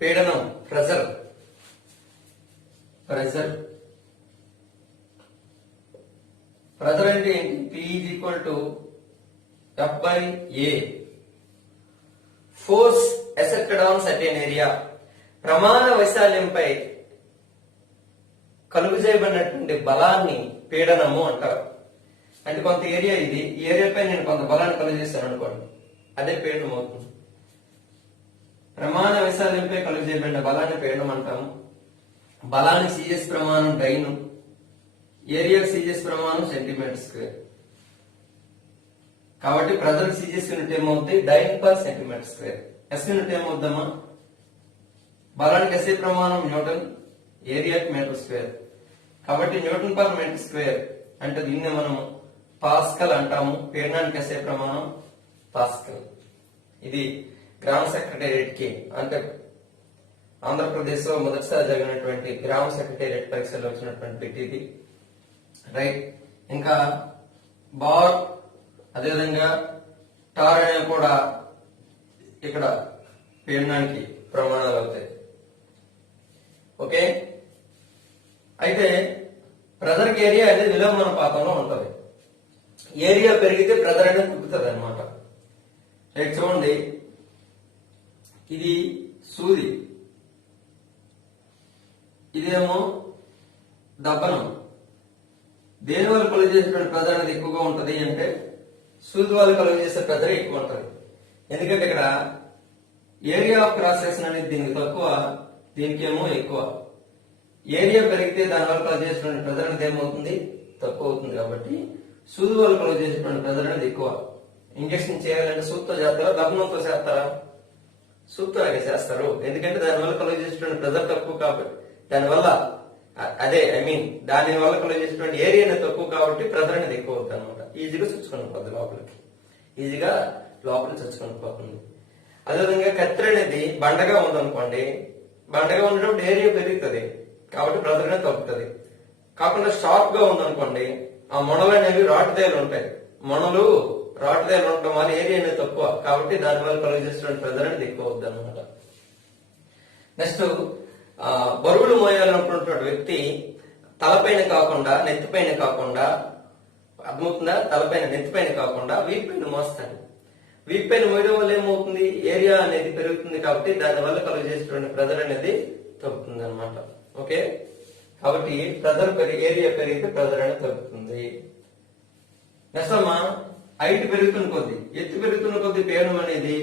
పీడనం pressure pressure pressure అంటే ఏంటి? P is equal to F by A. Force accepted on certain area, ప్రమాణ వైశాల్యంపై కలుగు చేయబడినటువంటి బలాన్ని పీడనము అంటారు. అంటే కొంత ఏరియా ఇది, ఈ ఏరియాపై నేను కొంత బలాన్ని కలుగు చేశాను అనుకోండి, అదే పీడనం అవుతుంది. ప్రమాణ వైశాల్యంపై కలుగు చేయబడిన బలాన్ని పీడనం అంటాము. బలానికి సిజిఎస్ ప్రమాణం డైను, ఏరియా సిజిఎస్ ప్రమాణం సెంటీమీటర్ స్క్వేర్. కాబట్టి ప్రెజర్ సిజిఎస్ యూనిట్ ఏమవుతుంది? Dyne per centimetre square. S unit ఏమవుద్దమ్మా? బలానికి ఎస్ఐ ప్రమాణం న్యూటన్, ఏరియాకి మీటర్ స్క్వేర్. కాబట్టి న్యూటన్ పర్ మీటర్ స్క్వేర్ అంటే దీన్ని మనం పాస్కల్ అంటాము. పీడనానికి ఎస్ఐ ప్రమాణం పాస్కల్. ఇది గ్రామ సెక్రటేరియట్ కి, అంటే ఆంధ్రప్రదేశ్ లో మొదటిసారి జరిగినటువంటి గ్రామ సెక్రటేరియట్ పరీక్షలో వచ్చినటువంటి బిట్ ఇది. రైట్. ఇంకా బార్, అదేవిధంగా టార్ అనేవి కూడా ఇక్కడ పీడనానికి ప్రమాణాలు అవుతాయి. ఓకే. అయితే ప్రెజర్ ఏరియా అనేది విలోమానుపాతంలో ఉంటది. ఏరియా పెరిగితే ప్రెజర్ అనేది తగ్గుతుంది అనమాట. రైట్. చూడండి, ఇది సూది, ఇదేమో దబ్బనం. దేని వల్ల కలుగు చేసేటువంటి ప్రెజర్ అనేది ఎక్కువగా ఉంటది అంటే సూది వల్ల కలుగు చేసే ప్రెజర్ ఎక్కువ ఉంటది. ఎందుకంటే ఇక్కడ ఏరియా ఆఫ్ క్రాస్ సెక్షన్ అనేది దీనికి తక్కువ, దీనికేమో ఎక్కువ. ఏరియా పెరిగితే దాని వల్ల కలుగు చేసేటువంటి ప్రెజర్ అనేది ఏమవుతుంది? తక్కువ అవుతుంది. కాబట్టి సూది వల్ల కలుగు చేసేటువంటి ప్రెజర్ అనేది ఎక్కువ. ఇంజక్షన్ చేయాలంటే సూదితో చేస్తారా, దబ్బనంతో చేస్తారా? సూదితో చేస్తారు. ఎందుకంటే దాని వల్ల కలుగు చేసేటువంటి ప్రెజర్ తక్కువ కాబట్టి, దానివల్ల దాని వల్ల కలుగు చేసేటువంటి ఏరియా అనేది తక్కువ కాబట్టి ప్రెజర్ అనేది ఎక్కువ అవుతుంది అనమాట. ఈజీగా చొచ్చుకొని పోతుంది లోపలికి, ఈజీగా లోపలికి చొచ్చుకొని పోతుంది. అదేవిధంగా కత్తిరి అనేది బండగా ఉందనుకోండి, బండగా ఉండేటప్పుడు ఏరియా పెరుగుతుంది కాబట్టి ప్రెజర్ అనేది తగ్గుతుంది. కాకుండా షార్ప్ గా ఉందనుకోండి, ఆ మొనలు అనేవి రాటుదేలు ఉంటాయి. మొనలు రాటుదేలు ఉండటం వల్ల ఏరియా అనేది తక్కువ కాబట్టి దాని వల్ల కలుగు చేసేటువంటి ప్రెజర్ అనేది ఎక్కువ అవుతుంది అనమాట. నెక్స్ట్, బరువులు మోయాలనుకున్నటువంటి వ్యక్తి తలపైన కాకుండా నెత్తిపైన కాకుండా, అర్థమవుతుందా? తలపైన నెత్తిపైన కాకుండా వీప్ పైన మోస్తాడు. వీప్ పైన మోయడం వల్ల ఏమవుతుంది? ఏరియా అనేది పెరుగుతుంది కాబట్టి దాని వల్ల కలుగు చేసేటువంటి ప్రెజర్ అనేది తగ్గుతుంది అనమాట. ఓకే. కాబట్టి ఏరియా పెరిగితే ప్రెజర్ అనేది తగ్గుతుంది. నెక్స్ట్ అమ్మా, హైట్ పెరుగుతున్న కొద్ది, ఎత్తు పెరుగుతున్న కొద్ది పీడనం అనేది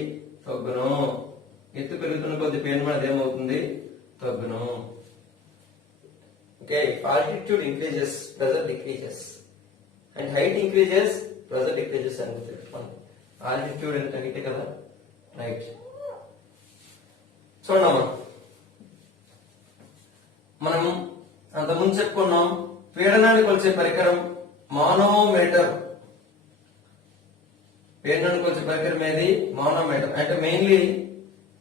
తగ్గును. ఎత్తు పెరుగుతున్న కొద్ది పీడనం అనేది ఏమవుతుంది? తగ్గును. Okay. Altitude increases, pressure decreases. And height increases, pressure decreases అని గుర్తుపెట్టుకోండి. ఆల్టిట్యూడ్ అని తగ్గితే కదా. రైట్. చూడమ్మా, మనం అంతకుముందు చెప్పుకున్నాం పీడనాన్ని కొలిచే పరికరం మానోమీటర్. పీడనాన్ని కొలిచే పరికరం ఏది? మానోమీటర్. అంటే మెయిన్లీ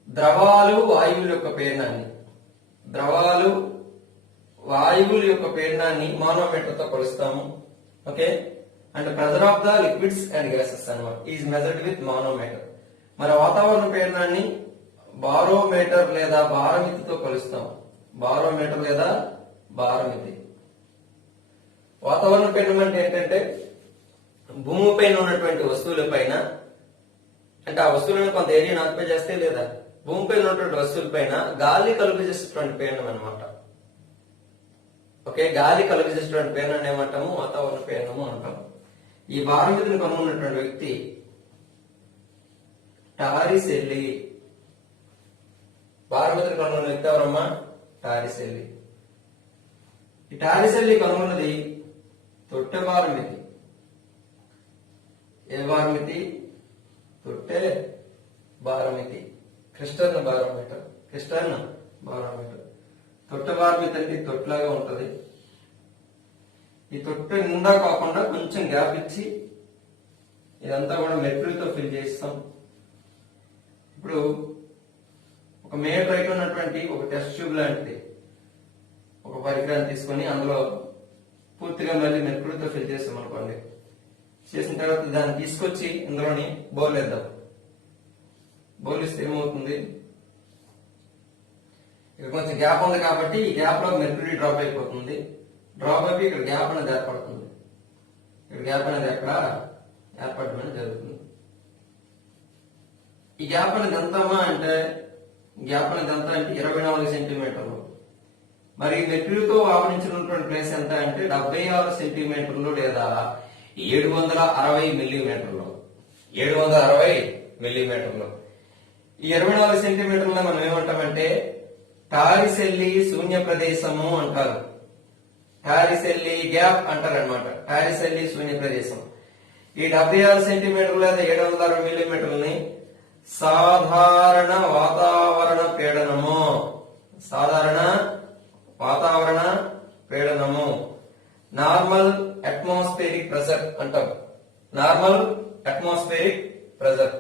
ద్రవాలు వాయువుల యొక్క పీడనాన్ని, ద్రవాలు వాయువుల యొక్క పీడనాన్ని మానోమీటర్ తో కొలుస్తాము. Okay. And pressure of the liquids and gases అన్నమాట ఈజ్ మెజర్డ్ విత్ మానోమీటర్. మరి వాతావరణ పీడనాన్ని బారోమీటర్ లేదా భారమితితో కొలుస్తాం. బారోమీటర్ లేదా భారమితి. వాతావరణ పీడనం అంటే ఏంటంటే భూమిపైన ఉన్నటువంటి వస్తువుల పైన, అంటే ఆ వస్తువులను కొంత ఏరియాను ఆక్యుపై చేస్తే లేదా భూమిపైన ఉన్నటువంటి వస్తువుల పైన గాలి కలుగు చేసేటువంటి పీడనం అనమాట. ఓకే. గాలి కలుగు చేసేటువంటి పీడనాన్ని ఏమంటాము? వాతావరణ పీడనము అంటాము. ఈ భారమితిని కనుగొన్నటువంటి వ్యక్తి టారిసెల్లి. భారమితిని కనుగొన్న వ్యక్తి ఎవరమ్మా? టారిసెల్లి. ఈ టారిసెల్లి కనుగొన్నది తొట్టె భారమితి. ఏ భారమితి? తొట్టె భారమితి. క్రిస్టర్న్ బారోమీటర్. క్రిస్టర్న్ బారోమీటర్. తొట్టె భారమితి అంటే తొట్టులాగా ఉంటది. ఈ తొట్టె నిండా కాకుండా కొంచెం గ్యాప్ ఇచ్చి ఇదంతా కూడా మెర్క్యూరీతో ఫిల్ చేస్తాం. ఇప్పుడు ఒక మీటర్ హైట్ ఉన్నటువంటి ఒక టెస్ట్ ట్యూబ్ లాంటిది ఒక పరికరాన్ని తీసుకొని అందులో పూర్తిగా మళ్ళీ మెర్క్యూరీతో ఫిల్ చేస్తాం అనుకోండి. చేసిన తర్వాత దాన్ని తీసుకొచ్చి ఇందులోని బౌల్ వేద్దాం. బౌల్ ఇస్తే ఏమవుతుంది? ఇక్కడ కొంచెం గ్యాప్ ఉంది కాబట్టి ఈ గ్యాప్ లో మెర్క్యూరీ డ్రాప్ అయిపోతుంది. డ్రాప్ అయిపోయి ఇక్కడ గ్యాప్ అనేది ఏర్పడుతుంది. ఇక్కడ గ్యాప్ అనేది ఎక్కడ ఏర్పడడం అనేది జరుగుతుంది. ఈ గ్యాప్ అనేది ఎంతమ్మా అంటే 24 సెంటీమీటర్లు. మరి మెర్క్యూరీతో ఆవరించినటువంటి ప్లేస్ ఎంత అంటే 76 సెంటీమీటర్లు లేదా 760 మిల్లీమీటర్లు. 760 మిల్లీమీటర్లు. ఈ 24 సెంటీమీటర్లను మనం ఏమంటామంటే టారిసెల్లి శూన్య ప్రదేశము అంటారు. టారిసెల్లి గ్యాప్ అంటారు అనమాట. టారిసెల్లి శూన్య ప్రదేశం. ఈ 76 సెంటీమీటర్లు లేదా 760 మిల్లీమీటర్లని సాధారణ వాతావరణ పీడనము, సాధారణ వాతావరణ పీడనము, నార్మల్ అట్మాస్ఫియరిక్ ప్రెషర్ అంటాం. Normal atmospheric pressure.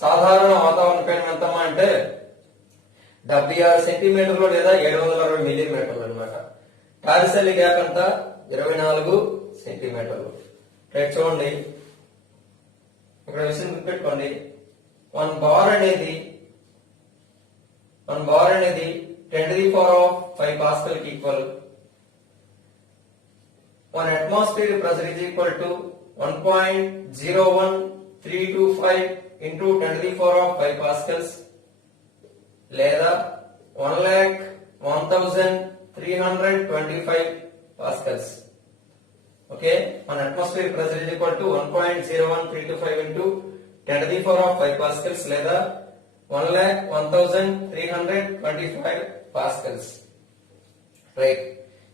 సాధారణ వాతావరణ పీడనం ఎంతమ్మా అంటే 76 సెంటీమీటర్లు లేదా 760 మిల్లీమీటర్లు అనమాట. టారిసెల్లి గ్యాప్ అంతా 24 సెంటీమీటర్లు. రైట్, చూడండి ఇక్కడ విషయం గుర్తుపెట్టుకోండి. 1 బార్ అనేది 10⁵ పాస్కల్ కి equal. 1 atmospheric pressure is equal to 1.01325 into 10⁵ pascals లేదా 1,01,325 pascals. Okay, 1 atmospheric pressure is equal to 1.01325 into 10⁵ pascals లేదా 1,01,325 pascals. రైట్,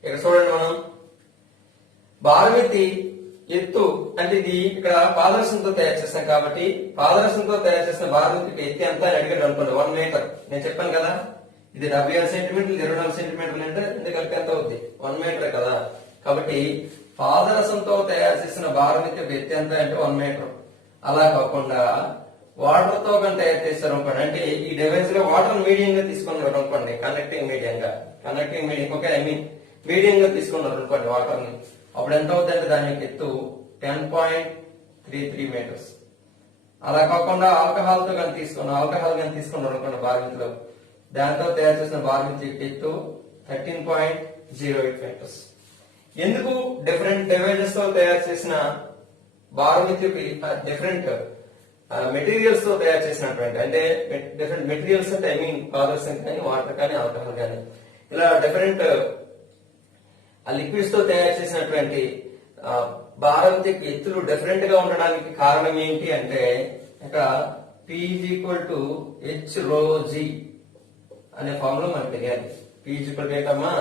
ఇక్కడ చూడండి మనం భారమితి ఎత్తు అంటే ఇది ఇక్కడ పాదరసంతో తయారు చేస్తాం కాబట్టి పాదరసంతో తయారు చేసిన భారమితికి ఎత్తు ఎంత అని అడిగాడు అనుకోండి 1 మీటర్. నేను చెప్పాను కదా ఇది 76 సెంటీమీటర్లు 24 సెంటీమీటర్లు అంటే కలిపి ఎంత అవుద్ది 1 మీటర్ కదా. కాబట్టి పాదరసంతో తయారు చేసిన భారమితి ఎత్తు ఎంత అంటే 1 మీటర్. అలా కాకుండా వాటర్ తో కానీ తయారు చేస్తారు అనుకోండి, అంటే ఈ డివైస్ లో వాటర్ మీడియం గా తీసుకున్నారు అనుకోండి, కండక్టింగ్ మీడియం. ఓకే, మీడియం గా తీసుకున్నారు అనుకోండి వాటర్ ని, అప్పుడు ఎంత అవుతుంది అంటే దాని యొక్క ఎత్తు 10.33 మీటర్స్. అలా కాకుండా ఆల్కహాల్ కానీ తీసుకున్నారు అనుకోండి భారమితిలో, దాంతో తయారు చేసిన భారమితి ఎత్తు 13.08 మీటర్స్. ఎందుకు డిఫరెంట్ డివైజెస్ తో తయారు చేసిన భారమితి డిఫరెంట్ మెటీరియల్స్ తో తయారు చేసినటువంటి, అంటే డిఫరెంట్ మెటీరియల్స్ అంటే పాదరసం కానీ వాటర్ కానీ ఆల్కహాల్ కానీ ఇలా డిఫరెంట్ లిక్విడ్స్ తో తయారు చేసినటువంటి భారమితి ఎత్తులు డిఫరెంట్ గా ఉండడానికి కారణం ఏంటి అంటే ఇక్కడ P = H ρg అనే ఫార్ములా మనకి తెలియాలి. P = ఏంటమ్మా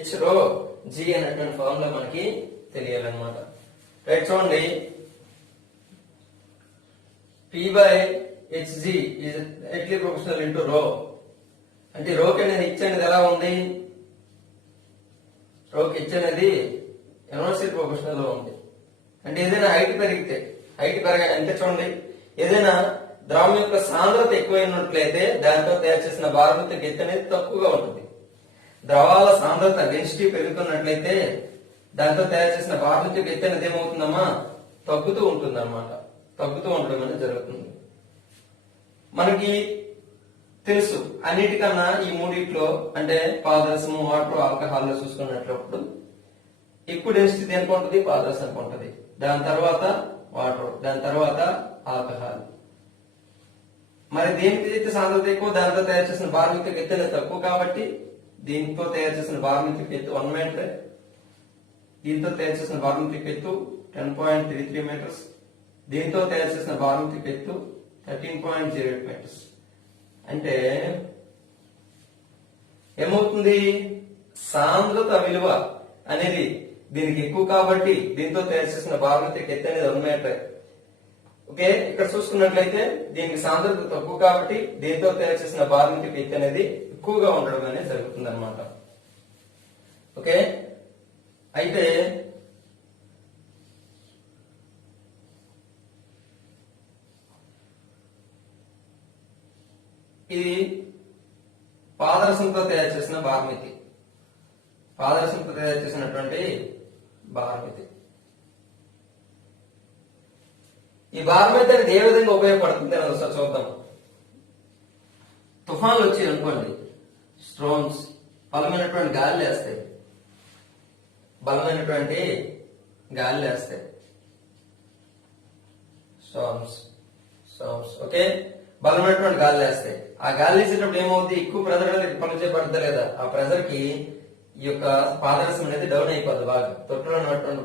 H ρg అనేటువంటి ఫార్ములా మనకి తెలియాలన్నమాట. రైట్, చూడండి P/Hg is directly proportional into ρ. అంటే రోకి అనేది H అనేది ఎలా ఉంది, రోకి H అనేది ఇన్వర్స్లీ ప్రొపోర్షనల్ లో ఉంది. అంటే ఏదైనా హైట్ అంటే చూడండి ఏదైనా ద్రవం యొక్క సాంద్రత ఎక్కువైనట్లయితే దాంతో తయారు చేసిన భారమితి ఎత్తు అనేది తక్కువగా ఉంటుంది. ద్రవాల సాంద్రత డెన్సిటీ పెరుగుతున్నట్లయితే దాంతో తయారు చేసిన భారమితి ఎత్తు అనేది ఏమవుతుందమ్మా తగ్గుతూ ఉంటుంది అన్నమాట. తగ్గుతూ ఉండడం అనేది జరుగుతుంది. మనకి తెలుసు అన్నిటికన్నా ఈ మూడిట్లో అంటే పాదరసము వాటర్ ఆల్కహాల్ లో చూసుకున్నట్లప్పుడు ఎక్కువ డెన్సిటీ దేనికి ఉంటుంది పాదరసానికి ఉంటుంది, దాని తర్వాత వాటర్, దాని తర్వాత ఆల్కహాల్. మరి దేనికి అయితే సాంద్రత ఎక్కువ దాంతో తయారు చేసిన భారమితి ఎత్తు అనేది తక్కువ కాబట్టి దీంతో తయారు చేసిన భారమితి ఎత్తు 1 మీటర్, దీంతో తయారు చేసిన భారమితి ఎత్తు 10.33 మీటర్స్, దీంతో తయారు చేసిన భారమితి ఎత్తు 13.08 మీటర్స్. అంటే ఏమవుతుంది సాంద్రత విలువ అనేది దీనికి ఎక్కువ కాబట్టి దీంతో తయారు చేసిన భారమితి ఎత్తు అనేది 1 మీటర్. ఓకే, ఇక్కడ చూసుకున్నట్లయితే దీనికి సాంద్రత తక్కువ కాబట్టి దీంతో తయారు చేసిన భారమితి ఎత్తు అనేది ఎక్కువగా ఉండడం అనేది జరుగుతుంది అన్నమాట. ఓకే, అయితే ఇది పాదరసంతో తయారు చేసిన భారమితి, పాదరసంతో తయారు చేసినటువంటి భారమితి. ఈ భారమితి అనేది ఏ విధంగా ఉపయోగపడుతుంది అని ఒకసారి చూద్దాం. తుఫాన్లు వచ్చి అనుకోండి, స్ట్రోమ్స్ బలమైనటువంటి గాలి లేస్తాయి, బలమైనటువంటి గాలి లేస్తాయి. ఓకే, బలమైనటువంటి గాలి లేస్తాయి. ఆ గాలి వేసేటప్పుడు ఏమవుతుంది, ఎక్కువ ప్రెజర్ అనేది పనులు చేయబడతా లేదా, ఆ ప్రెజర్ కి ఈ యొక్క పాదరసం అనేది డౌన్ అయిపోద్ది. బాగా తొట్టులో ఉన్నటువంటి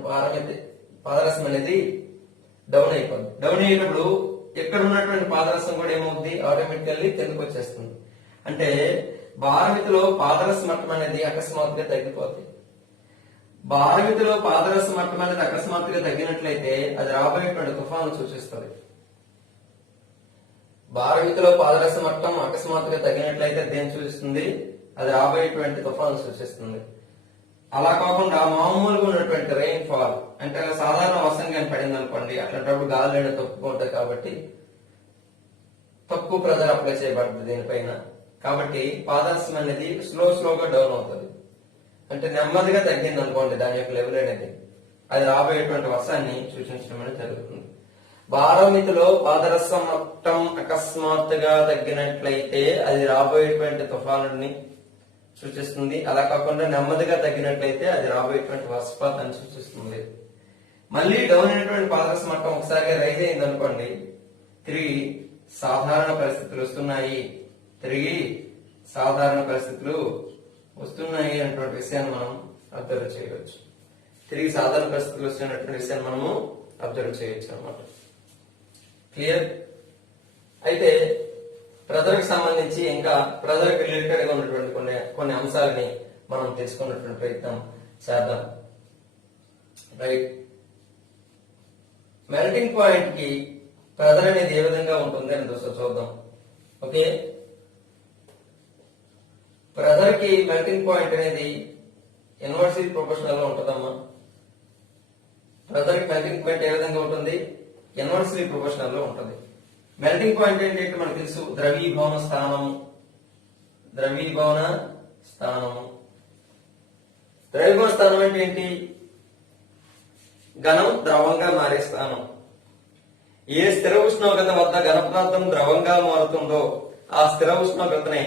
పాదరసం అనేది డౌన్ అయిపోద్ది. డౌన్ అయ్యేటప్పుడు ఎక్కడ ఉన్నటువంటి పాదరసం కూడా ఏమవుతుంది, ఆటోమేటికల్లీ కిందకు వచ్చేస్తుంది. అంటే భారమితిలో పాదరస మట్టం అనేది అకస్మాత్తుగా తగ్గిపోతుంది. భారమితిలో పాదరస మట్టం అనేది అకస్మాత్తుగా తగ్గినట్లయితే అది రాబోయేటువంటి తుఫాను సూచిస్తుంది. భారమితిలో పాదరస మట్టం అకస్మాత్తుగా తగ్గినట్లయితే దేని సూచిస్తుంది, అది రాబోయేటువంటి తుఫాను సూచిస్తుంది. అలా కాకుండా మామూలుగా ఉన్నటువంటి రెయిన్ ఫాల్ అంటే సాధారణ వర్షంగా పడింది అనుకోండి, అట్లాంటప్పుడు గాలి అనేది తక్కువ ఉంటుంది కాబట్టి తక్కువ ప్రెజర్ అప్లై చేయబడుతుంది దీనిపైన. కాబట్టి పాదరసం అనేది స్లోగా డౌన్ అవుతుంది. అంటే నెమ్మదిగా తగ్గింది అనుకోండి దాని యొక్క లెవెల్ అనేది, అది రాబోయేటువంటి వర్షాన్ని సూచించడం అనేది జరుగుతుంది. భారమితిలో పాదరసం మట్టం అకస్మాత్తుగా తగ్గినట్లయితే అది రాబోయేటువంటి తుఫానుని సూచిస్తుంది. అలా కాకుండా నెమ్మదిగా తగ్గినట్లయితే అది రాబోయేటువంటి వర్షపాతాన్ని సూచిస్తుంది. మళ్ళీ డౌన్ అయినటువంటి పాదరస మట్టం ఒకసారిగా రైజ్ అయింది అనుకోండి, తిరిగి సాధారణ పరిస్థితులు వస్తున్నాయి, తిరిగి సాధారణ పరిస్థితులు వస్తున్నాయి అనేటువంటి విషయాన్ని మనం అబ్జర్వ్ చేయవచ్చు. తిరిగి సాధారణ పరిస్థితులు వస్తున్నటువంటి విషయాన్ని మనము అబ్జర్వ్ చేయొచ్చు అన్నమాట. క్లియర్? అయితే ప్రెజర్ కి సంబంధించి ఇంకా ప్రెజర్ కి రిలేటెడ్ గా ఉన్నటువంటి కొన్ని అంశాలని మనం తెలుసుకున్నటువంటి ప్రయత్నం చేద్దాం. రైట్, మెల్టింగ్ పాయింట్ కి ప్రెజర్ అనేది ఏ విధంగా ఉంటుంది అని చూద్దాం. ఓకే, ప్రెజర్ కి మెల్టింగ్ పాయింట్ అనేది ఇన్వర్స్లీ ప్రొపోర్షనల్ గా ఉంటుందమ్మా. ప్రెజర్ కి మెల్టింగ్ పాయింట్ ఏ విధంగా ఉంటుంది, ఇన్వర్స్లీ ప్రొపోర్షనల్ లో ఉంటుంది. మెల్టింగ్ పాయింట్ ఏంటంటే మనకు తెలుసు, ద్రవీభవన స్థానము. ద్రవీభవన స్థానము అంటే ఏంటి, ఘనం ద్రవంగా మారే స్థానం. ఏ స్థిర ఉష్ణోగ్రత వద్ద ఘన పదార్థం ద్రవంగా మారుతుందో ఆ స్థిర ఉష్ణోగ్రతనే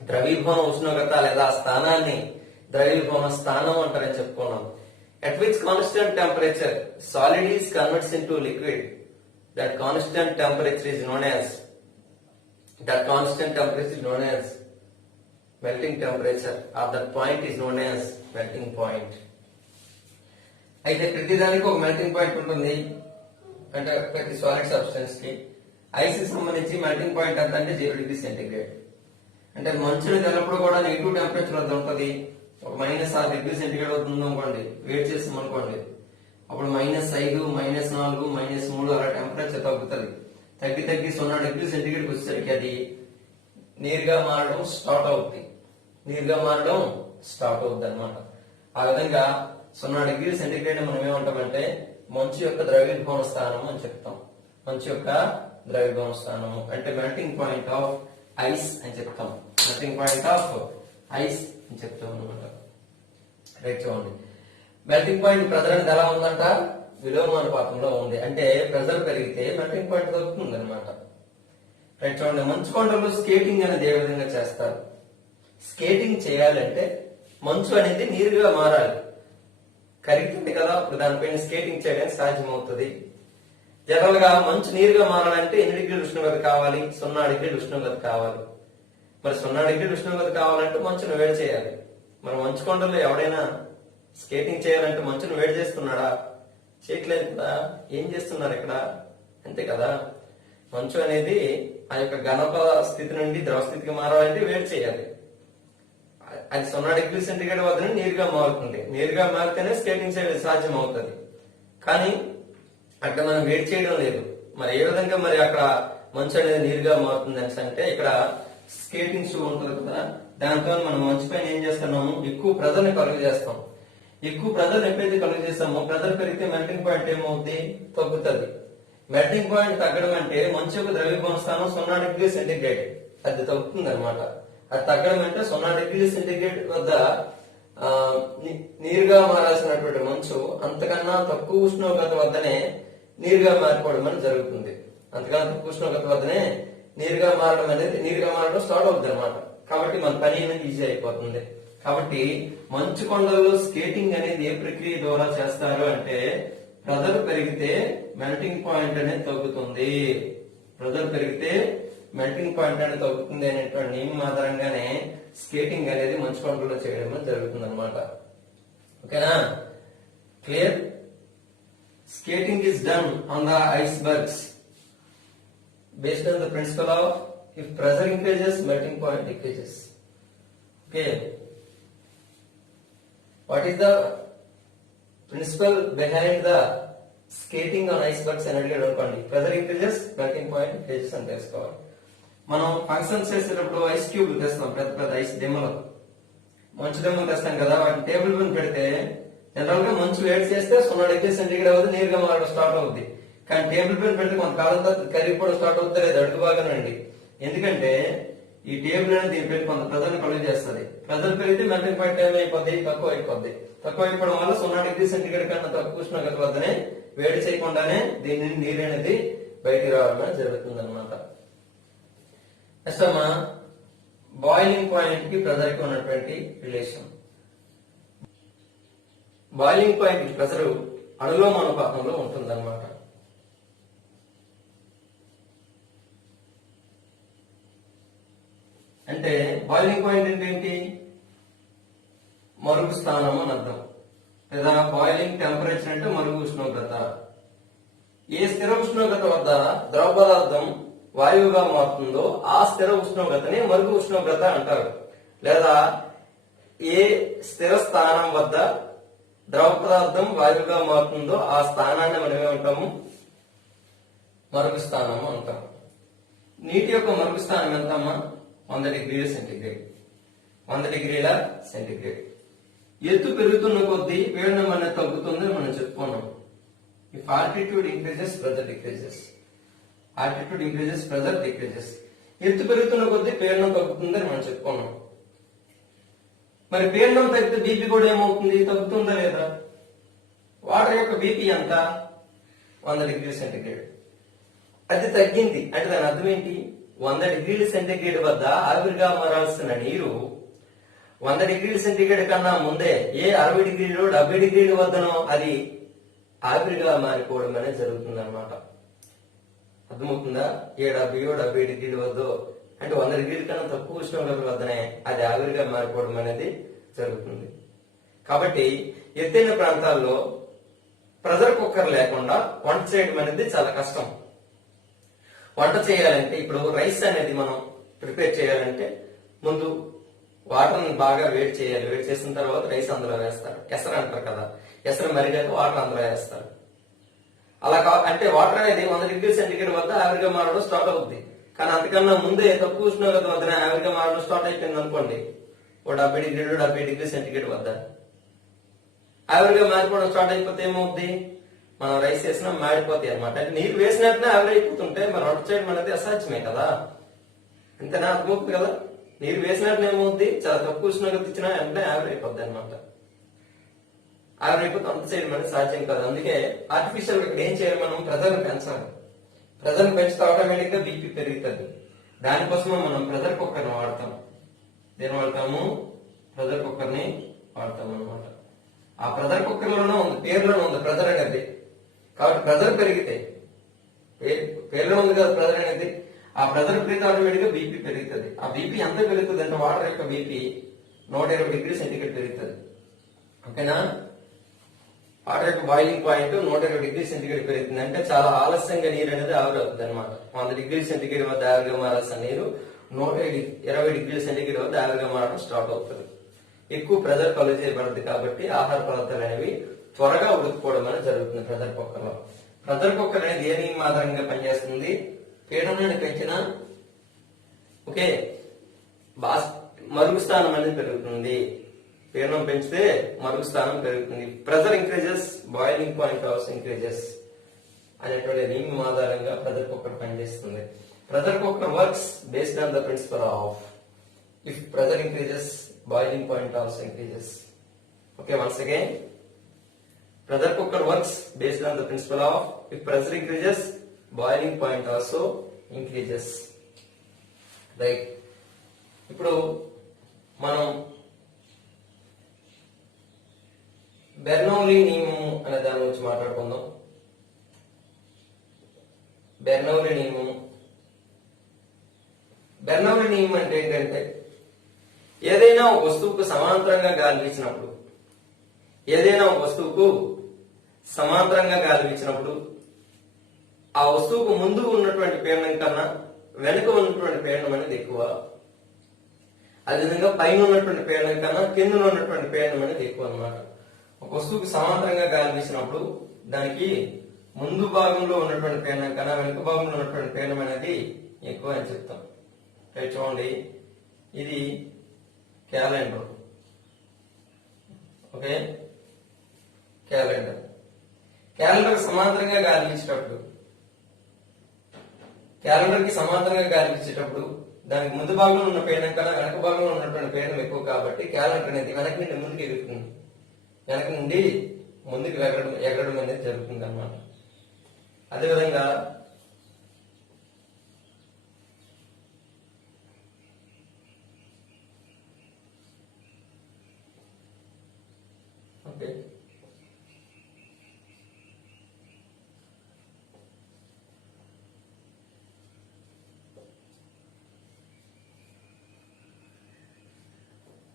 ద్రవీభవన ఉష్ణోగ్రత లేదా స్థానాన్ని ద్రవీభవన స్థానం అంటారని చెప్పుకున్నాం. At which constant temperature solid is converts into liquid, that constant temperature is known as melting temperature, or that point is known as melting point. అయితే ప్రతిదానికి ఒక మెల్టింగ్ పాయింట్ ఉంటుంది. అంటే ప్రతి సాలిడ్ సబ్స్టెన్స్ కి ఐస్ కి సంబంధించి మెల్టింగ్ పాయింట్ ఎంత అంటే 0 డిగ్రీ సెంటీగ్రేడ్. అంటే మంచుని ఎల్లప్పుడు కూడా నెగిటివ్ టెంపరేచర్ వద్ద ఉంటుంది. ఒక -6 డిగ్రీ సెంటీగ్రేడ్ అవుతుంది అనుకోండి, వేడి చేస్తాం అనుకోండి, అప్పుడు -5, -4, -3 అలా టెంపరేచర్ తగ్గుతుంది. తగ్గి 0 డిగ్రీ సెంటీగ్రేడ్కి వచ్చేసరికి అది నీరుగా మారడం స్టార్ట్ అవుతుంది. అనమాట. ఆ విధంగా 0 డిగ్రీ సెంటీగ్రేడ్ మనం ఏమంటామంటే మంచు యొక్క ద్రవీభవన స్థానం అని చెప్తాం. మంచు యొక్క ద్రవీభవన స్థానము అంటే మెల్టింగ్ పాయింట్ ఆఫ్ ఐస్ అని చెప్తాం. మెల్టింగ్ పాయింట్ ఆఫ్ ఐస్ అని చెప్తాం అనమాట. రైట్, చూడండి, మెల్టింగ్ పాయింట్ ప్రెజర్ అనేది ఎలా ఉందంట, విలోమానుపాతంలో ఉంది. అంటే ప్రెజర్ పెరిగితే మెల్టింగ్ పాయింట్ తగ్గుతుంది అనమాట. రైట్, చూడండి, మంచు కొండలు స్కేటింగ్ అనేది ఏ విధంగా చేస్తారు. స్కేటింగ్ చేయాలంటే మంచు అనేది నీరుగా మారాలి. కరుగుతుంది కదా, అప్పుడు దానిపైన స్కేటింగ్ చేయడానికి సాధ్యమవుతుంది. జనరల్ గా మంచు నీరుగా మారాలంటే ఎన్ని డిగ్రీల ఉష్ణోగ్రత కావాలి, 0 డిగ్రీల ఉష్ణోగ్రత కావాలి. మరి 0 డిగ్రీల ఉష్ణోగ్రత కావాలంటే మంచును వేడి చేయాలి. మరి మంచు కొండల్లో ఎవడైనా స్కేటింగ్ చేయాలంటే మంచును వేడి చేస్తున్నాడా, చేయట్లేదు కదా. ఏం చేస్తున్నారు ఇక్కడ, అంతే కదా. మంచు అనేది ఆ యొక్క ఘనప స్థితి నుండి ద్రవ స్థితికి మారాలంటే వేడి చేయాలి. అది 0 డిగ్రీ సెంటీగ్రేడ్ వద్ద నీరుగా మారుతుంది. నీరుగా మారితేనే స్కేటింగ్ చేయడం సాధ్యం అవుతుంది. కానీ అక్కడ మనం వేడి చేయడం లేదు. మరి ఏ విధంగా మరి అక్కడ మంచు అనేది నీరుగా మారుతుంది అంటే, ఇక్కడ స్కేటింగ్ షూ ఉంటుంది కదా, దాంతో మనం మంచు పైన ఏం చేస్తున్నాము, ఎక్కువ ప్రెజర్ ని కలుగు చేస్తాం. ఎక్కువ ప్రెజర్ ఎప్పుడైతే కలుగు చేస్తామో ప్రెజర్ పెరిగితే మెల్టింగ్ పాయింట్ ఏమవుతుంది, తగ్గుతుంది. మెల్టింగ్ పాయింట్ తగ్గడం అంటే మంచు యొక్క ద్రవీభవన స్థానం 0 డిగ్రీ సెంటీగ్రేడ్, అది తగ్గుతుంది అనమాట. అది తగ్గడం అంటే 0 డిగ్రీ సెంటీగ్రేడ్ వద్ద నీరుగా మారాల్సినటువంటి మంచు అంతకన్నా తక్కువ ఉష్ణోగ్రత వద్దనే నీరుగా మారిపోవడం అనేది జరుగుతుంది. అంతకన్నా తక్కువ ఉష్ణోగ్రత వద్దనే నీరుగా మారడం స్టార్ట్ అవుతుంది అనమాట. కాబట్టి మన పని అనేది ఈజీ అయిపోతుంది. కాబట్టి మంచు కొండల్లో స్కేటింగ్ అనేది ఏ ప్రక్రియ ద్వారా చేస్తారు అంటే ప్రెజర్ పెరిగితే మెల్టింగ్ పాయింట్ అనేది తగ్గుతుంది. ప్రెజర్ పెరిగితే మెల్టింగ్ పాయింట్ అనేది తగ్గుతుంది అనేటువంటి నియమం ఆధారంగానే స్కేటింగ్ అనేది మంచు కొండల్లో చేయడం జరుగుతుంది అనమాట. ఓకేనా? Clear? Skating is done on the icebergs based on the principle of if pressure increases, melting point decreases. Okay. What is the principle behind the skating on icebergs and అడిగాడు? Pressure increases, melting point decreases అని తెలుసుకోవాలి. మనం functions చేసేటప్పుడు ice cube తెస్తాం, పెద్ద పెద్ద ice దెమ్మలు, మంచు దెమ్మలు తెస్తాం కదా, వాటిని టేబుల్ మీద పెడితే జనరల్ గా మంచు వేడి చేస్తే 0 డిగ్రీ సెంటీగ్రేడ్ అవుతుంది, నీరుగా మారడం స్టార్ట్ అవుతుంది. కానీ టేబుల్ పైన పెడితే కొంతకాలం తర్వాత కరిగిపోవడం స్టార్ట్ అవుతుంది, లేదు అడుగు బాగానండి. ఎందుకంటే ఈ టేబుల్ అనేది దీని పెట్టి కొంత ప్రెజర్ కలుగు చేస్తుంది. ప్రెజర్ పెరిగితే మెల్టింగ్ పాయింట్ ఏమైపోద్ది, తక్కువ అయిపోద్ది. తక్కువ అయిపోవడం వల్ల 0 డిగ్రీ సెంటీగ్రేడ్ కన్నా తక్కువ ఉష్ణోగ్రత వద్దనే వేడి చేయకుండానే దీని నీరు అనేది బయటికి రావడం జరుగుతుంది అనమాట. నెక్స్ట్ అమ్మా, బాయిలింగ్ పాయింట్ కి ప్రెజర్ కి ఉన్నటువంటి రిలేషన్. బాయిలింగ్ పాయింట్ ప్రెజర్ అనులోమానుపాతంలో ఉంటుందన్నమాట. అంటే బాయిలింగ్ పాయింట్ అంటే ఏంటి? మరుగు స్థానం అని అర్థం, లేదా బాయిలింగ్ టెంపరేచర్ అంటే మరుగు ఉష్ణోగ్రత. ఏ స్థిర ఉష్ణోగ్రత వద్ద ద్రవ పదార్థం వాయువుగా మారుతుందో ఆ స్థిర ఉష్ణోగ్రతని మరుగు ఉష్ణోగ్రత అంటారు. లేదా ఏ స్థిర స్థానం వద్ద ద్రవ పదార్థం వాయువుగా మారుతుందో ఆ స్థానాన్ని మనం ఏమంటాము? మరుగు స్థానము అంటాం. నీటి యొక్క మరుగు స్థానం ఎంతమ్మా? 100 డిగ్రీల సెంటీగ్రేడ్. 100 డిగ్రీల సెంటీగ్రేడ్. ఎత్తు పెరుగుతున్న కొద్దీ పీడనం అనేది తగ్గుతుందని మనం చెప్పుకున్నాం. If altitude increases, pressure decreases. Altitude increases, pressure decreases. ఎత్తు పెరుగుతున్న కొద్దీ పీడనం తగ్గుతుందని మనం చెప్పుకున్నాం. మరి పీడనం తగ్గితే బీపీ కూడా ఏమవుతుంది? తగ్గుతుందా లేదా? వాటర్ యొక్క బీపీ ఎంత? 100 డిగ్రీల సెంటీగ్రేడ్. అది తగ్గింది అంటే దాని అర్థం ఏంటి? 100 డిగ్రీల సెంటీగ్రేడ్ వద్ద ఆవిరిగా మారాల్సిన నీరు 100 డిగ్రీల సెంటీగ్రేడ్ కన్నా ముందే ఏ 60 డిగ్రీలు 70 డిగ్రీల వద్దనో అది ఆవిరిగా మారిపోవడం అనేది జరుగుతుంది అనమాట. అర్థమవుతుందా? ఏ 70 డిగ్రీల వద్ద అంటే 100 డిగ్రీల కన్నా తక్కువ ఉష్ణోగ్రత వద్దనే అది ఆవిరిగా మారిపోవడం అనేది జరుగుతుంది. కాబట్టి ఎత్తైన ప్రాంతాల్లో ప్రెజర్ కుక్కర్ లేకుండా వంట చేయడం అనేది చాలా కష్టం. వంట చేయాలంటే ఇప్పుడు రైస్ అనేది మనం ప్రిపేర్ చేయాలంటే ముందు వాటర్ని బాగా వేడి చేయాలి. వేడి చేసిన తర్వాత రైస్ అందులో వేస్తారు. ఎసరు అంటారు కదా, ఎసరు మరిగాక వాటర్ అందులో వేస్తారు. అలా అంటే వాటర్ అనేది 100 డిగ్రీ సెంటీగ్రేడ్ వద్ద ఆవిరిగా మారడం స్టార్ట్ అవుతుంది. కానీ అంతకన్నా ముందే తక్కువ ఉష్ణోగ్రత వద్ద ఆవిరిగా మారడం స్టార్ట్ అయిపోయింది అనుకోండి, ఓ 70 డిగ్రీ సెంటీగ్రేడ్ వద్ద ఆవిరిగా మారిపోవడం స్టార్ట్ అయిపోతే ఏమవుద్ది? మనం రైస్ వేసినా మాడిపోతాయి అనమాట. అంటే నీరు వేసినట్టునే ఆవిరైపోతుంటే మరి వంట చేయడం అనేది అసాధ్యమే కదా. అంతేనా? అర్థమవుతుంది కదా. నీరు వేసినట్టు ఏమవుద్ది? చాలా తక్కువ ఉష్ణోగ్రత ఇచ్చినా వెంటనే ఆవిరైపోద్ది అనమాట. ఆవిరైపోతే వంట చేయడం అనేది సాధ్యం కాదు. అందుకే ఆర్టిఫిషియల్ ఇక్కడ ఏం చేయాలి? మనం ప్రెజర్ పెంచాలి. ప్రెజర్ పెంచితే ఆటోమేటిక్ గా బీపీ పెరుగుతుంది. దానికోసమే మనం ప్రెజర్ కుక్కర్ ని వాడతాం. దేని వాడతాము? ప్రెజర్ కుక్కర్ ని వాడతాం అనమాట. ఆ ప్రెజర్ కుక్కర్ లోనే ఉంది, పేరులోనే ఉంది ప్రెజర్ అనేది. కాబట్టి ప్రెజర్ పెరిగితే పేర్లో ఉంది కదా ప్రెజర్ అనేది, ఆ ప్రెజర్ పెరిగితే ఆటోమేటిక్ గా బీపీ పెరుగుతుంది. ఆ బీపీ ఎంత పెరుగుతుంది అంటే వాటర్ యొక్క బీపీ 120 డిగ్రీ సెంటీగ్రేడ్ పెరుగుతుంది. ఓకేనా? వాటర్ యొక్క బాయిలింగ్ పాయింట్ 120 డిగ్రీ సెంటీగ్రేడ్ పెరుగుతుంది. అంటే చాలా ఆలస్యంగా నీరు అనేది ఆవిరి అవుతుంది అనమాట. 100 డిగ్రీ సెంటీగ్రేడ్ వద్ద ఆవిరిగా మారాల్సిన నీరు 120 డిగ్రీ సెంటీగ్రేడ్ వద్ద ఆవిరిగా మారడం స్టార్ట్ అవుతుంది. ఎక్కువ ప్రెజర్ కలుగు చేయబడుతుంది కాబట్టి ఆహార పదార్థాలు అనేవి త్వరగా ఉడికిపోవడం అనేది జరుగుతుంది ప్రెజర్ కుక్కర్ లో. ప్రెజర్ కుక్కర్ అనేది ఏ నియమం ఆధారంగా పనిచేస్తుంది? పీడనాన్ని పెంచిన ఓకే మరుగు స్థానం అనేది పెరుగుతుంది. పీడనం పెంచితే మరుగు స్థానం పెరుగుతుంది. Pressure increases, boiling point also increases అనేటువంటి నియమం ఆధారంగా ప్రెజర్ కుక్కర్ పనిచేస్తుంది. Pressure cooker works based on the principle of if pressure increases, boiling point also increases. Okay, once again, pressure cooker works based on the principle of if pressure increases, boiling point also increases. Right. ఇప్పుడు మనం Bernoulli నియమం అనే దాని గురించి మాట్లాడుకుందాం. Bernoulli నియమం అంటే ఏంటంటే, ఏదైనా ఒక వస్తువుకు సమాంతరంగా గాలి వీచినప్పుడు ఆ వస్తువుకు ముందు ఉన్నటువంటి పీడనం కన్నా వెనుక ఉన్నటువంటి పీడనం అనేది ఎక్కువ. అదేవిధంగా పైన ఉన్నటువంటి పీడనం కన్నా కింద ఉన్నటువంటి పీడనం అనేది ఎక్కువ అన్నమాట. ఒక వస్తువుకి సమాంతరంగా గాలి వీసినప్పుడు దానికి ముందు భాగంలో ఉన్నటువంటి పీడనం కన్నా వెనుక భాగంలో ఉన్నటువంటి పీడనం అనేది ఎక్కువ అని చెప్తాం. చూడండి, ఇది క్యాలెండర్. ఓకే, క్యాలెండర్ సమాంతరంగా గాలి వీచేటప్పుడు దానికి ముందు భాగంలో ఉన్న పీడనం కన్నా వెనక భాగంలో ఉన్నటువంటి పీడనం ఎక్కువ కాబట్టి క్యాలెండర్ అనేది వెనక నుండి ముందుకు ఎగురుతుంది, వెనక నుండి ముందుకు ఎగరడం అనేది జరుగుతుంది అన్నమాట. అదేవిధంగా ఓకే,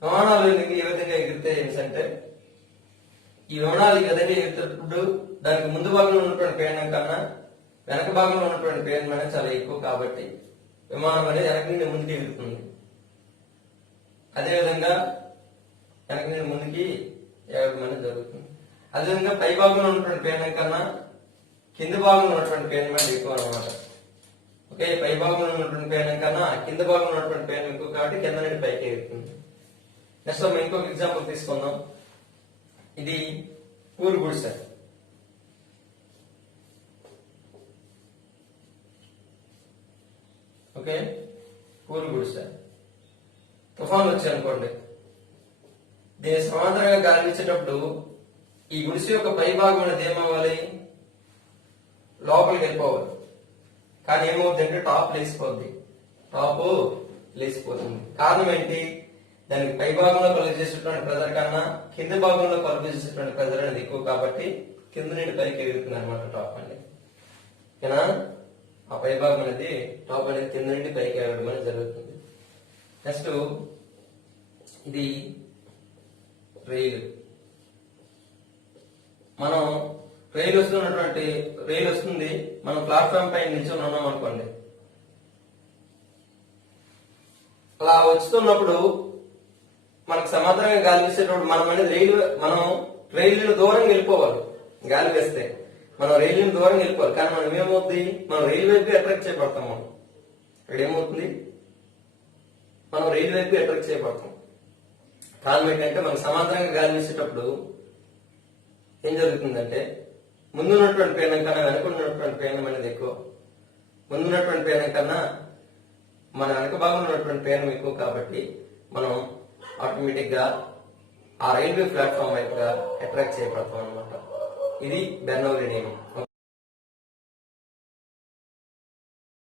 విమానాలు ఏ విధంగా ఎగిరితే ఏంటంటే, ఈ విమానాలు ఈ విధంగా ఎగురుతున్నప్పుడు దానికి ముందు భాగంలో ఉన్నటువంటి పీడనం కన్నా వెనక భాగంలో ఉన్నటువంటి పీడనం అనేది చాలా ఎక్కువ కాబట్టి విమానం అనేది వెనక నుండి ముందుకు ఎగురుతుంది. అదేవిధంగా వెనక నుండి ముందుకి ఎగరడం అనేది జరుగుతుంది. అదేవిధంగా పై భాగంలో ఉన్నటువంటి పీడనం కన్నా కింద భాగంలో ఉన్నటువంటి పీడనం అనేది ఎక్కువ అనమాట. ఓకే, పై భాగంలో ఉన్నటువంటి పీడనం కన్నా కింద భాగంలో ఉన్నటువంటి పీడనం ఎక్కువ కాబట్టి కింద నుండి పైకి ఎగురుతుంది. నెక్స్ట్ మనం ఇంకొక ఎగ్జాంపుల్ తీసుకుందాం. ఇది పూల్ గుడిసె. ఓకే, పూల్ గుడిసె. తుఫాన్ వచ్చాయి అనుకోండి, దీని సమాంతరంగా గాలి వీచేటప్పుడు ఈ గుడిసె యొక్క పై భాగం అనేది ఏమవ్వాలి, లోపలికి వెళ్ళిపోవాలి. కానీ ఏమవుతుందంటే టాప్ లేసిపోతుంది. కారణం ఏంటి, దానికి పై భాగంలో కలుగు చేసేటువంటి ప్రెజర్ కన్నా కింద భాగంలో కలుగు చేసేటువంటి ప్రెజర్ అనేది ఎక్కువ కాబట్టి కింద నుండి పైకి ఎగురుతుంది అనమాట టాప్ అనేది. ఓకేనా, ఆ పై భాగం అనేది టాప్ అనేది కింద నుండి పైకి ఎగరడం అనేది జరుగుతుంది. నెక్స్ట్ ఇది రైలు. మనం రైలు వస్తుంది, మనం ప్లాట్ఫామ్ పైన నిల్చొని ఉన్నాం అనుకోండి. అలా వస్తున్నప్పుడు మనకు సమాంతరంగా గాలి వేసేటప్పుడు మనం రైలు దూరంగా వెళ్ళిపోవాలి. గాలి వేస్తే మనం రైలుని దూరంగా వెళ్ళిపోవాలి. కానీ మనం ఏమవుతుంది, మనం రైలు వైపు అట్రాక్ట్ చేయబడతాం. ఇక్కడ ఏమవుతుంది, మనం రైలు వైపు అట్రాక్ట్ చేయబడతాం. కారణం ఏంటంటే మనకు సమాంతరంగా గాలి వేసేటప్పుడు ఏం జరుగుతుందంటే, ముందున్నటువంటి పీడనం కన్నా వెనక ఉన్నటువంటి పీడనం అనేది ఎక్కువ. ముందున్నటువంటి పీడనం కన్నా మన వెనక భాగంలో ఉన్నటువంటి పీడనం ఎక్కువ కాబట్టి మనం ఆటోమేటిక్ గా ఆ రైల్వే ప్లాట్ఫామ్ వైపుగా అట్రాక్ట్ చేయబడతాం అనమాట. ఇది బెర్నౌలీ నియమం.